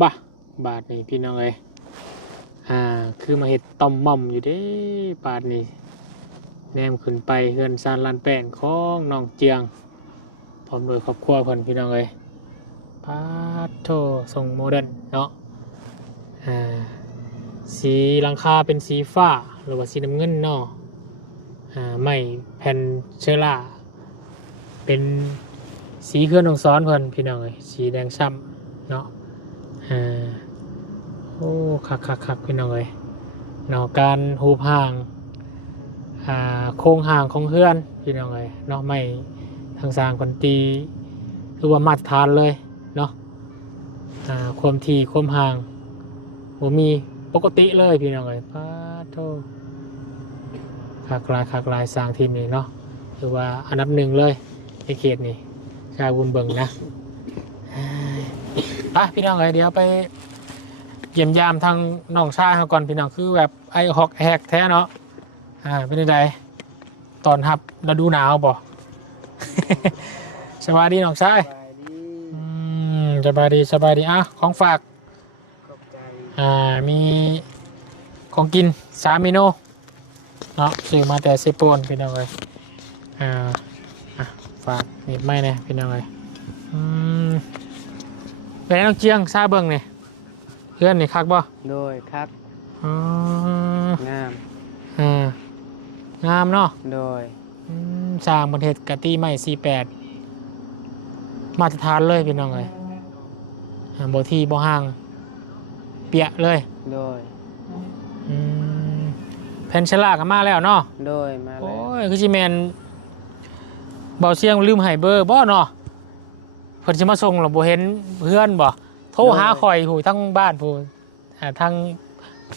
บะบาทนี่พี่น้องเอ้ยคือมาเห็ดต้มม่อมอยู่เด้บาทนี่แนมขึ้นไปเฮือนซานลานแป้นของน้องเจียงพร้อมโดยครอบครัวเพิ่นพี่น้องเอ้ยพาโททรงโมเดิร์นเนาะอ่าสีหลังคาเป็นสีฟ้าหรือว่าสีน้ำเงินเนาะไม้แผ่นเชล่าเป็นสีเครื่องของซ้อนเพิ่นพี่น้องเอ้ยสีแดงช้ำเนาะอ่า โอ้คักพี่น้องเลยเนาะการหูพางโครงห่างของเพื่อนพี่น้องเลยเนาะไม่ทางสร้างคนตีคือว่ามาตรฐานเลยเนาะความถี่ความห่างผมมีปกติเลยพี่น้องเลยป้าโทคักลายสร้างทีมนี้เนาะคือว่าอันดับหนึ่งเลยในเขตนี้ชาวบุญเบิงนะพี่น้องเลยเดี๋ยวไปเยี่ยมยามทางน้องชายเขาก่อนพี่น้องคือแบบไอฮอกแฮกแท้เนาะเป็นยังไงตอนหับฤดูหนาวบ่ สบายดีน้องชายสบายดีของฝากมีของกิน3 เมนูเนาะซื้อมาแต่เซโปนพี่น้องเลยฝากนิดไม่เนี่ยพี่น้องเลยเป็นน้องเจียงซาเบิ้งเนี่ยเพื่อนนี่คักบ่โดยคักงามงามเนาะโดยสร้างประเทศกะตี้ไม้48มาตรฐานเลยพี่น้องเลยบ่ที่บ่ห่างเปียเลย โดยแผ่นฉลากก็มาแล้วเนาะโดยมาแล้วโอ้ยคือสิแม่นเบาเสียงลืมให้เบอร์บ่เนาะเพิ่นสิมาส่งแล้วบ่เห็นเพื่อนบ่โทรหาข่อยผู้ทั้งบ้านผู้ทั้ง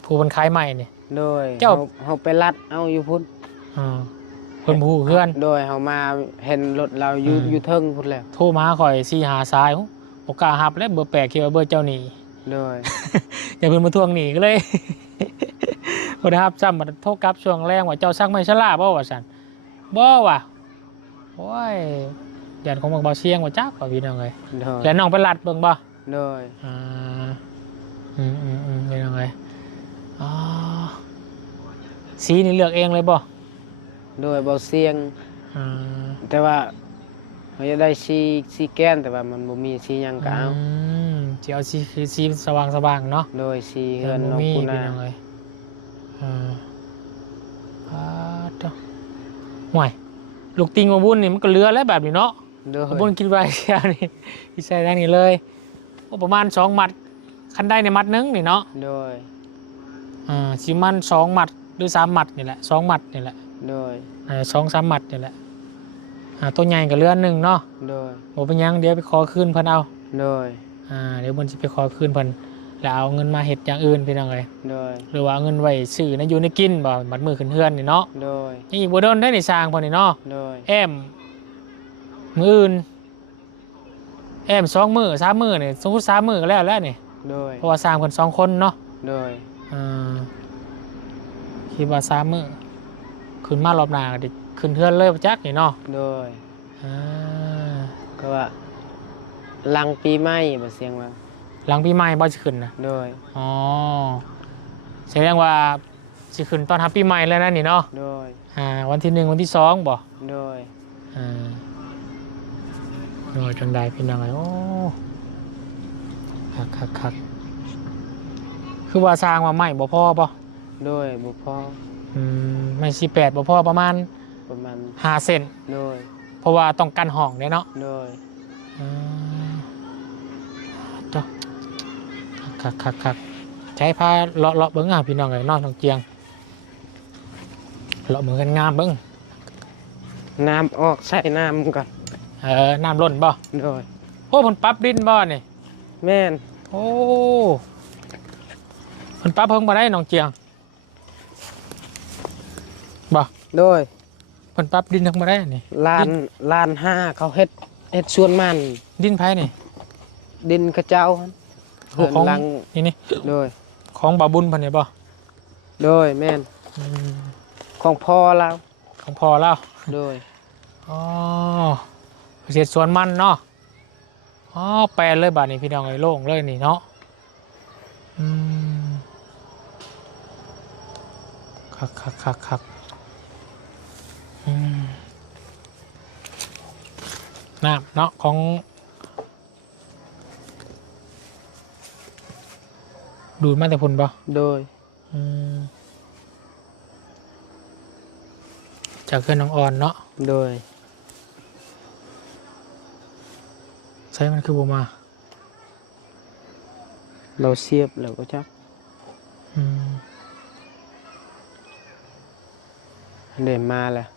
ผู้คนขายใหม่นี่โดยเจ้าเฮาไปรัดเอาอยู่พุ่นเพิ่นผู้เพื่อนโดยเฮามาเห็นรถเราอยู่เทิงพุ่นแล้วโทรมาข่อย4หาสายบ่กล้ารับแล้วเบอร์แปลกคิดว่าเบอร์เจ้านี่โดยอย่าเพิ่นมาทวงหนี้ก็เลยบ่ได้รับซ้ำบัดโทรกลับช่วงแรงว่าเจ้าซักไม้ฉลาบ่ว่าซั่นบ่ว่ะโอ้ยญาติของเบาเสียงว่าจักว่าพี่น้องเอ้ยแล้วน้องไปรัดเบิ่งบ่โดยเป็นยังไงสีนี่เลือกเองเลยบ่โดยเบาเสียงแต่ว่าเขาจะได้สีแก้นแต่ว่ามันบ่มีสีหยังก็เอาจะเอาสีสว่างเนาะโดยสีเฮือนน้องปูนาห่วยลูกติงมาบุญนี่มันก็เรือแล้วแบบนี้เนาะบุญคิดว่าเชียนี่ที่ใส่ได้นี่เลยประมาณ2 มัดคันได้ในมัดนึงนี่เนาะโดยสิมัน2 มัดหรือ3 มัดนี่แหละ2 มัดนี่แหละโดย2-3 มัดนี่แหละตัวใหญ่กับเรือ1เนาะโดยบ่เป็นยังเดี๋ยวไปขอคืนเพิ่นเอาโดยเดี๋ยวมันจะไปขอคืนเพิ่นแล้วเอาเงินมาเฮ็ดอย่างอื่นพี่น้องเอ้ยโดยหรือว่าเอาเงินไว้ซื้อในอยู่ในกินบ่บัดมือขึ้นเฮือนนี่เนาะโดยนี่บ่โดนได้นี่สร้างเพิ่นนี่เนาะโดยแอมมื้ออื่นแอม2 มื้อ3 มื้อนี่สมมุติ3 มื้อก็แล้วนี่โดยเพราะว่าสร้างเพิ่น2 คนเนาะโดยคิดว่า3 มื้อขึ้นมารอบหน้าก็ได้ขึ้นเฮือนเลยบ่จักนี่เนาะโดยก็ว่าหลังปีใหม่บ่เสียงว่าหลังปีใหม่บ่สิขึ้นนะโดยแสดงว่าสิขึ้นตอนรับปีใหม่แล้วนั่นนี่เนาะโดยวันที่1วันที่2บ่โดยจังได๋พี่น้องโอ้คักคือว่าสร้างว่าใหม่บ่พอบ่โดยบ่พอไม่18บ่พอประมาณ5 เซนโดยเพราะว่าต้องกันห้องเด้เนาะโดยคักใช้ผ้าเลาะเบิ้งพี่น้องเลยนอนทางเจียงเลาะเหมือนกันงามเบิ้งน้ำออกใส่น้ำก่อนน้ำล้นบ่โดยโอ้ผลปั๊บดินบ่นี่แม่นโอ้ผลปั๊บเพิ่งมาได้น้องเจียงบ่โดยผลปั๊บดินเพิ่งมาได้นี่ล้าน5เขาเฮ็ดสวนมันดินไผนี่ดินกระเจ้าของนี่โดยของบาบุญพันนี่ป่ะโดยแม่นของพ่อเราโดยเสียสวนมันเนาะแปลนเลยบาทนี่พี่น้องไอ้โล่งเลยนี่เนาะ อืมคักอืมน้ำเนาะของดูดมาแต่พุ่นป่ะ โดย อืมจากเพื่อนน้องออนเนาะ โดย ใช้มันคือบัวมา เราเสียบแล้วก็จัก อืม เดินมาแล้ว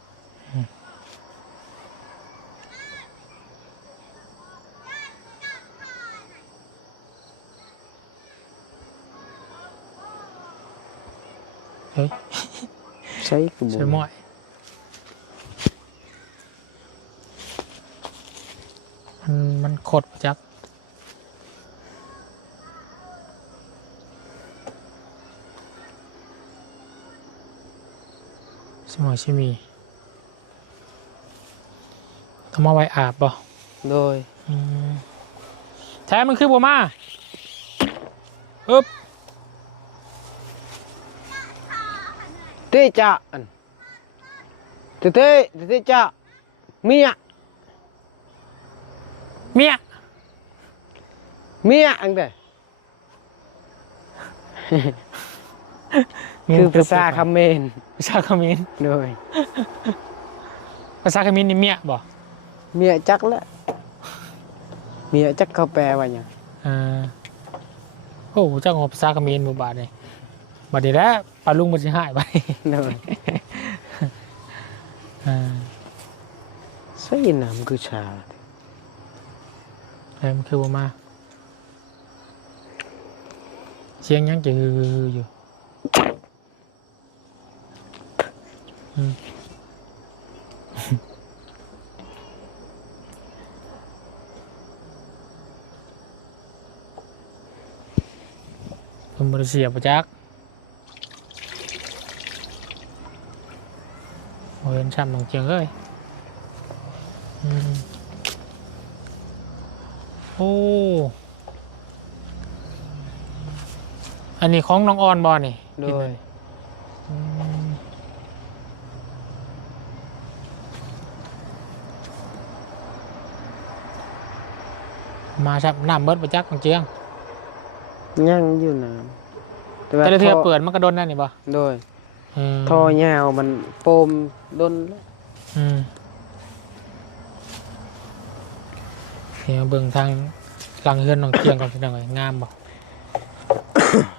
เฮ้ย ใช้กระบุ ใช้หม้อยมันขดจักสมอยชิมีต้องมาไว้อาบบ่ โดย อืมแท้มันคือบัวมาอึ๊บ เตจ่าอันเตจ่าเมีย เมีย อังเดคือภาษาเขมร ภาษาเขมร โดย ภาษาเขมรนี่เมียบ่ เมียจักแล้วเมียจักเขาแปลว่าหยัง อ่าโอ้เจ้าของภาษาเขมรหมู่บาทนี่บัดนี้แหล้วปลาลุงมันสิหายไป โดย อ่า ใส่น้ำคือชา แล้วมันคือบัวมาเสียงยังจะฮืออยู่อืมผมบริเสียประจักโอ้ยช้ำหนองเจียงเอ้ยอืมโอ้อันนี้ของน้องออนบอนี่ โดย อืมมาชับน้ำเบิดประจักหนองเจียง ยังอยู่น้ำ แต่ละเทือเปิดมันกระโดนนั่นนี่บ่ โดย อืม ท่อยาวมันโปมดนแล้ว อืมเดี๋ยวเบิ่งทางหลังเฮือนหนองเจียงก่อนเป็นยังไงงามบ่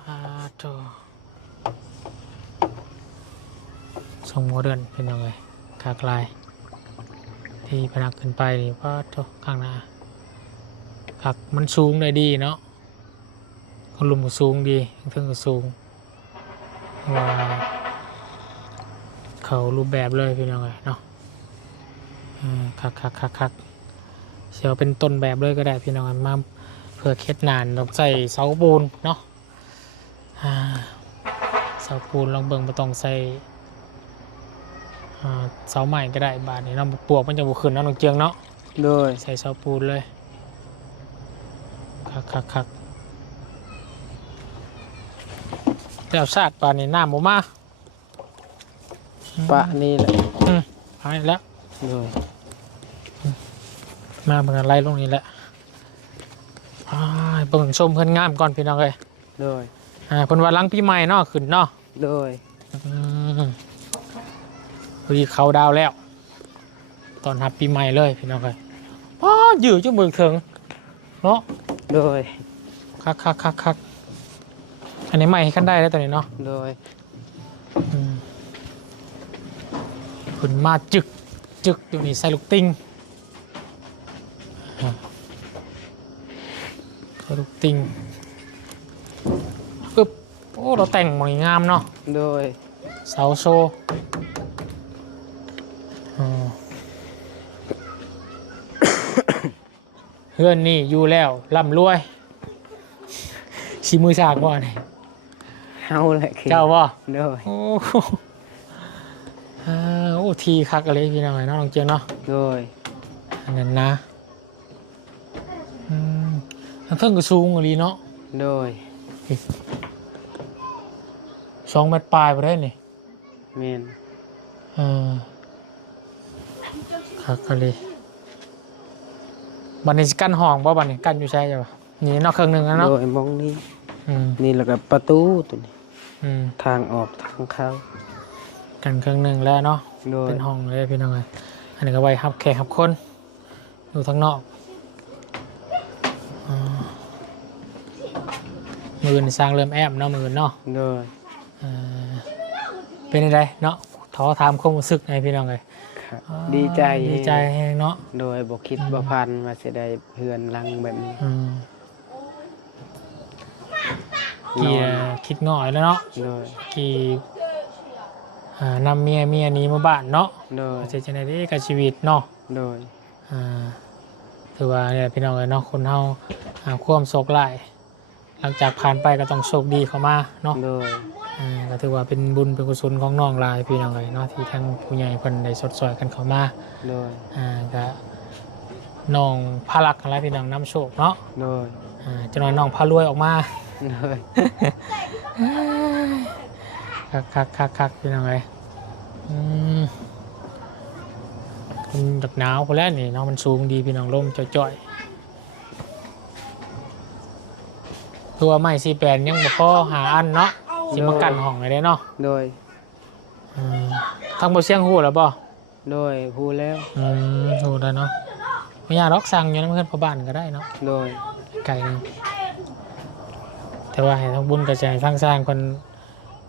อาโตทรงโมเดิร์นเป็นยังไงคากลาย ที่พนักขึ้นไปนี่ว่าโตข้างหน้าคักมันสูงเลยดีเนาะคนลุมก็สูงดีทั้งก็สูงว่าเขารูปแบบเลยเป็นยังไงเนาะคักเสียวเป็นต้นแบบเลยก็ได้พี่น้องมาเพื่อเคล็ดนานเราใส่เสาปูนเนาะเสาปูนลองเบิ่งมาต้องใส่เสาใหม่ก็ได้บาทนี้เนาะปลวกมันจะบุขึ้นเนาะน้องเจียงเนาะ โดย ใส่เสาปูนเลยคักแล้วซาดปานนี้น้ำบ่มา ปะนี่แหละ หายแล้ว โดย มาเหมือนกันไล่ลงนี้แหละเบิ่งชมเพื่อนงามก่อนพี่น้องเลย โดย เพิ่นว่าหลังปีใหม่เนาะขึ้นเนาะ โดย พอดีเขาดาวแล้ว ตอนรับปีใหม่เลยพี่น้องเลยยืดจนมือถึงเนาะ โดย คักอันนี้ใหม่ให้กันได้แล้วตอนนี้เนาะ โดย ขึ้นมาจึกอยู่นี่ใส่ลูกติ้งใส่ลูกติ้งปึ๊บโอ้เราแต่งหมดงามเนาะ โดย เสาโซเพื่อนนี่อยู่แล้วร่ำรวยชิมือฉากบ่เนี่ย เฮาแหละคือ เจ้าบ่ โดย โอ้โหโอ้ทีคักอะไรพี่น้องเนาะลองเจียงเนาะ โดย อันนั้นนะทั้งเทิงก็สูงอะไรเนาะ โดย 2 เมตรปลายบ่ได้นี่ แม่น เออคักกะเลยบัดนี้สิกั้นห้องบ่บัดนี้กั้นอยู่ใช่จ้ะนี่นอกเครื่องหนึงแล้วเนาะ โดยมองนี้ อืม นี่แล้วก็ประตูตัวนี้ อืม ทางออกทางเข้า กันเครื่องหนึงแล้วเนาะ โดย เป็นห้องเลยพี่น้องเอ้ยอันนี้ก็ไว้รับแขกรับคนอยู่ทางนอกอ่ามือนี่สร้างเริ่มแอบเนาะมือเนาะ โดย เออเป็นไงเนาะขอถามความรู้สึกในพี่น้องเลย ครับ อ่า ดีใจ ดีใจแฮงเนาะ โดยบ่คิดบ่พันว่าสิได้เฮือนหลังแบบนี้ อืมกี่คิดง่อยแล้วเนาะ โดย กี่นำเมียนี้มาบ้านเนาะ โดย เสียใจในที่กับชีวิตเนาะ โดย อ่าถือว่าเนี่ยพี่น้องเลยเนาะคนเฮาความโศกหลายหลังจากผ่านไปก็ต้องโชคดีเข้ามาเนาะ โดย ก็ถือว่าเป็นบุญเป็นกุศลของน้องหลายพี่น้องเลยเนาะที่ทั้งผู้ใหญ่เพิ่นได้สดสวยกันเข้ามา โดย ก็น้องพารักอะไรพี่น้องน้ำโชคเนาะ โดย จะน้อยน้องพารวยออกมา โดย คักพี่น้องเลยมันดักหนาวพอแล้วนี่เนาะมันสูงดีพี่น้องลมจ่อยๆตัวใหม่48ยังบ่พอหาอันเนาะสิมากั้นห้องไว้ได้เนาะ โดย ทางบ่เสียงฮู้แล้วบ่ โดยฮู้แล้ว ฮู้แล้วเนาะไม่ยากหรอกสั่งอยู่นำเพิ่นพ่อบ้านก็ได้เนาะ โดย ไก่นึงแต่ว่าให้ทั้งบุญกระจายทางสร้างคน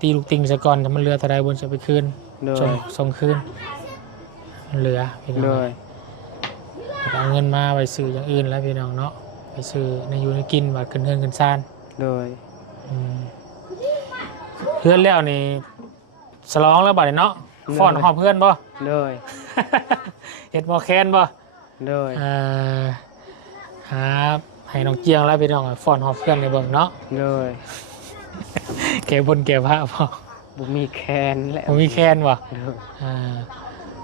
ตีลูกติงซะก่อนถ้ามันเหลือเท่าใดบุญจะไปคืน โดย ส่งคืนมันเหลือพี่น้อง โดย แล้วก็เอาเงินมาไปซื้ออย่างอื่นแล้วพี่น้องเนาะไปซื้อในอยู่ในกินบาดขึ้นเฮือนขึ้นซ่าน โดย เพื่อนแล้วนี่สลองแล้วบาดนี้เนาะฟ้อนหอบเพื่อนบ่ โดย เฮ็ดบ่แค้นบ่ โดย ครับให้น้องเจียงแล้วพี่น้องฟ้อนหอบเพื่อนในเบิ่งเนาะ โดย เก็บบนเก็บผ้าพอ บ่มีแคนแล้ว ผมมีแคนว่ะ โดย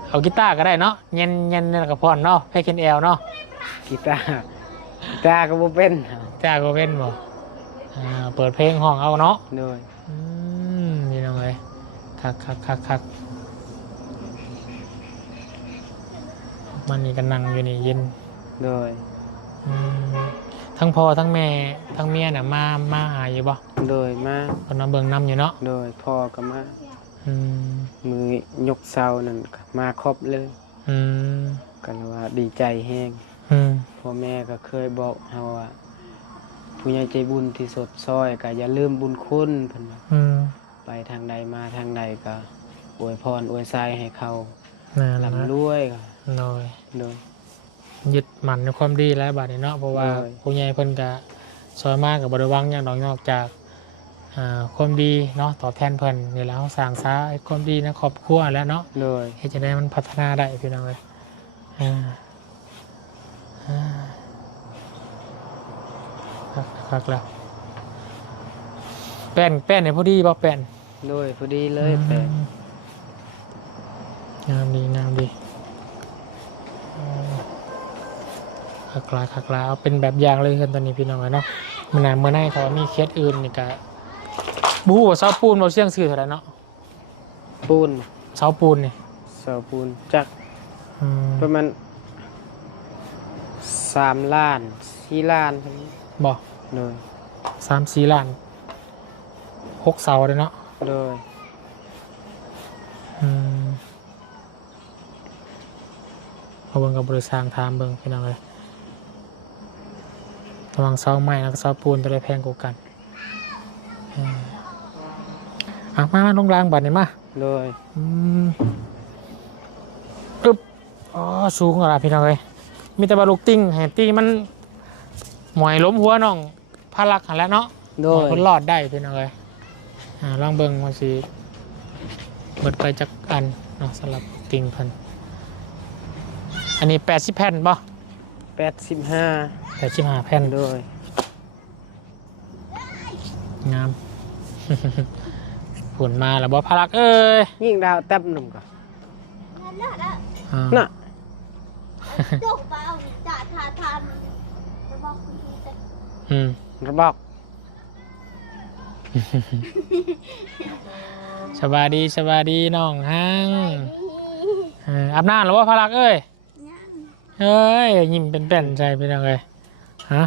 เอากีตาร์ก็ได้เนาะเย็นนี่กับพอนเนาะเพคเอลเนาะ กีตาร์ก็บ่เป็น จ้าก็เป็นบ่เปิดเพลงห้องเอาเนาะ โดย นี่น้องเลยคักมันนี่กันนั่งอยู่นี่เย็น โดย ทั้งพ่อทั้งแม่ทั้งเมียน่ะมาหาอยู่บ่ โดยมา คนมาเบิ่งนำอยู่เนาะ โดยพ่อก็มา อืม มือยกเสานั่นก็มาครบเลย อืม ก็เลยว่าดีใจแฮง อืม พ่อแม่ก็เคยบอกเฮาว่าผู้ใหญ่ใจบุญที่สดซอยก็อย่าลืมบุญคุณเพิ่นว่า อืม ไปทางใดมาทางใดก็อวยพรอวยทรายให้เขา นั่นแหละ ร่ำรวยก็ โดย โดย ยึดมั่นในความดีแล้วบาดนี้เนาะเพราะว่า โดย ผู้ใหญ่เพิ่นก็ซอยมากกับบริวังอย่างนอกจากความดีเนาะตอบแทนเพิ่นนี่แล้วสร้างสาความดีในครอบครัวแล้วเนาะ โดย เฮ็ดจะได้มันพัฒนาได้พี่น้องเลยคักแล้วแป้นเนี่ยพอดีบ่แป้น โดยพอดีเลยแต่ งามดีคักลาเอาเป็นแบบอย่างเลยกันตอนนี้พี่น้องเลยเนาะมันน่ะเมื่อไหร่เขามีเคสอื่นนี่ก็บู๊ว่าเสาปูนเราเสี่ยงซื้อเท่าไหร่เนาะ ปูน เสาปูนนี่ เสาปูนจักประมาณ3 ล้าน4 ล้านเท่านี้ บ่ โดย 3-4 ล้าน6 เสาเลยเนาะ โดย เอาเบิ่งกับบริษัทถามเบิ่งพี่น้องเลยระหวังเสาไม้แล้วก็เสาปูนตัวใดแพงกว่ากันมาลงรางบัดนี่มา โดย อึ๊บอ๋อสูงอะไรพี่น้องเลยมีแต่บาลูกติ้งแห่ตี้มันหมวยล้มหัวน้องพารักหันแล้วเนาะ โดย คนรอดได้พี่น้องเลยลองเบิ่งมันสิเบิดไปจากอันเนาะสำหรับติ้งเพิ่นอันนี้80 แผ่นป่ะ 85 85 แผ่น โดย งาม ผลมาแล้วบ่พารักเอ้ย ยิ่งดาวแต้มหนุ่มก่อน อ่า น่ะ จกไปเอาจ่าทาทานจะบอกคุณทีแต่ อืม ระบอก สบายดีสบายดีน้องฮังอาบน้ำหรือว่าพารักเอ้ย ยัง เอ้ยยิ้มเป็นแป้นใส่พี่น้องเลยฮะ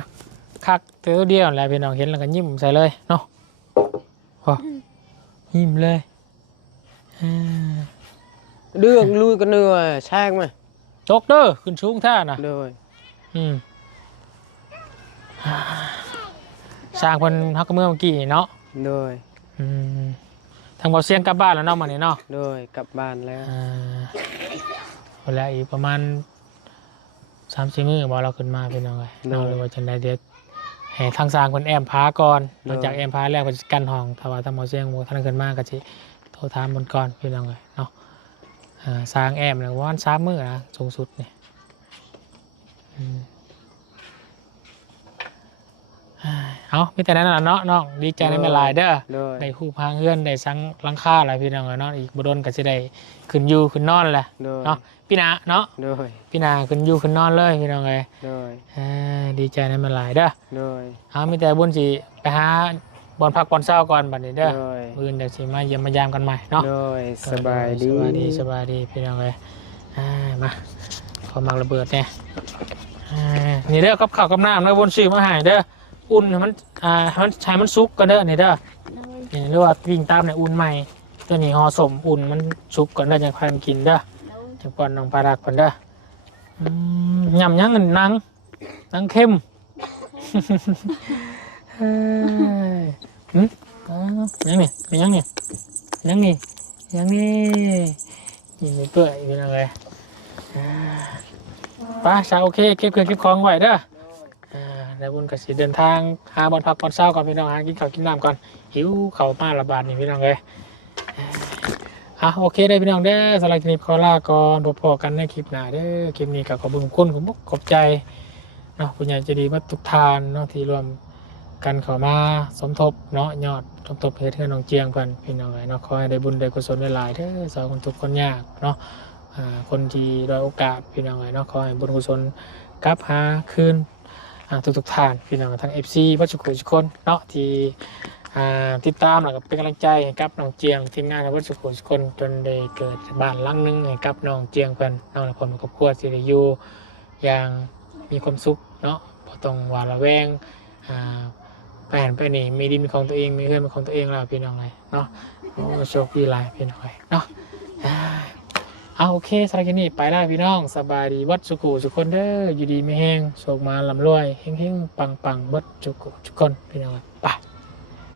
คักเตัวเดียวแหละพี่น้องเห็นแล้วก็ยิ้มใส่เลยเนาะพอยิ้มเลยอ่า เดืองลุยกันเหนื่อยแช่งไหม จกเด้อขึ้นสูงท่าน่ะ โดย อืมสร้างคนฮักเมื่อกี้เนาะ โดย อืมทางบ่อเสียงกลับบ้านแล้วเนาะมื้อนี้เนาะ โดยกลับบ้านแล้ว เวลาอีกประมาณ3-4 มื้อบ่เราขึ้นมาพี่น้องเอ้ยเนาะหรือว่าจังได๋เด็ดให้ทางสร้างเพิ่นแอมพาก่อนหลังจากแอมพาแล้วเพิ่นสิกั้นห้องถ้าว่าทางบ่อเสียงบ่ทันขึ้นมาก็สิโทรถามเพิ่นก่อนพี่น้องเอ้ยเนาะสร้างแอมเนี่ยประมาณ3 มื้อนะสูงสุดนี่อืมเอามีแต่นั้นน่ะเนาะน้องดีใจในแม่หลายเด้อ โดย ได้คู่พางเฮือนได้สังหลังคาอะไรพี่น้องเนาะอีกบ่โดนก็สิได้ขึ้นอยู่ขึ้นนอนแหละ โดย เนาะพี่นาเนาะ โดย พี่นาขึ้นอยู่ขึ้นนอนเลยพี่น้องเอ้ย โดย ดีใจในมันหลายเด้อ โดย เอามีแต่บุญสิไปหาบอลพักบอลเช้าก่อนบัดนี้เด้อ โดย มื้ออื่นเดี๋ยวสิมาเยี่ยมมายามกันใหม่เนาะ โดยสบายดี สบายดีสบายดีพี่น้องเอ้ยมาขอมักระเบิดเนี่ยนี่เด้อกับข้าวกับน้ำนะบนซื้อมาให้เด้ออุ่นให้มันให้มันใช้มันสุกกันเด้อนี่เด้อ โดย นี่เรียกว่าวิ่งตามในอุ่นใหม่ตัวนี้ห่อสมอุ่นมันสุกก่อนได้จังค่อยมันกินเด้อ โดย จังก่อนน้องปลาดักก่อนเด้อยำยังเงินนังเข้มเฮ้ยยังนี่ยังนี่ยังนี่ยังนี่ยิงไปเปื่อยเป็นอะไรป้าชาโอเคเก็บเครื่องเก็บของไว้เด้อแล้วบุญกสิเดินทางหาบอลพักบอลเศร้าก่อนพี่น้องหากินข้าวกินน้ำก่อนหิวเข่ามาระบาดนี่พี่น้องเลยโอเคได้พี่น้องเด้อสำหรับคลิปขอลาก่อนพบกันในคลิปหน้าเด้อคลิปนี้ก็ขอบคุณคุณผมขอบใจเนาะผู้ใหญ่ใจดีวัดทุกทานเนาะที่รวมกันเข้ามาสมทบเนาะยอดสมทบเพื่อน้องเจียงเพิ่นพี่น้องเลยเนาะขอให้ได้บุญได้กุศลหลายๆเด้อสอนคนทุกคนยากเนาะคนที่ด้อยโอกาสพี่น้องเลยเนาะขอให้บุญกุศลกลับหาคืนทุกทานพี่น้องทั้ง FC วัดสุขุมทุกคนเนาะที่ติดตามแล้วก็เป็นกำลังใจให้กับน้องเจียงทีมงานวัดสุขุมทุกคนจนได้เกิดบ้านหลังนึงให้กับน้องเจียงเพิ่นน้องและผมครอบครัวสิได้อยู่อย่างมีความสุขเนาะบ่ต้องหวาดระแวงไปหันไปนี่มีดินเป็นของตัวเองมีเพื่อนเป็นของตัวเองแล้วพี่น้องเลยเนาะโอ้โชคดีหลายพี่น้องเลยเนาะโอเคสำหรับคลิปนี้ไปได้พี่น้องสบายดีวัดสุขุทุกคนเด้ออยู่ดีไม่แห้งโชคมาลำรวยเฮงๆปังๆวัดสุขุทุกคนพี่น้องไป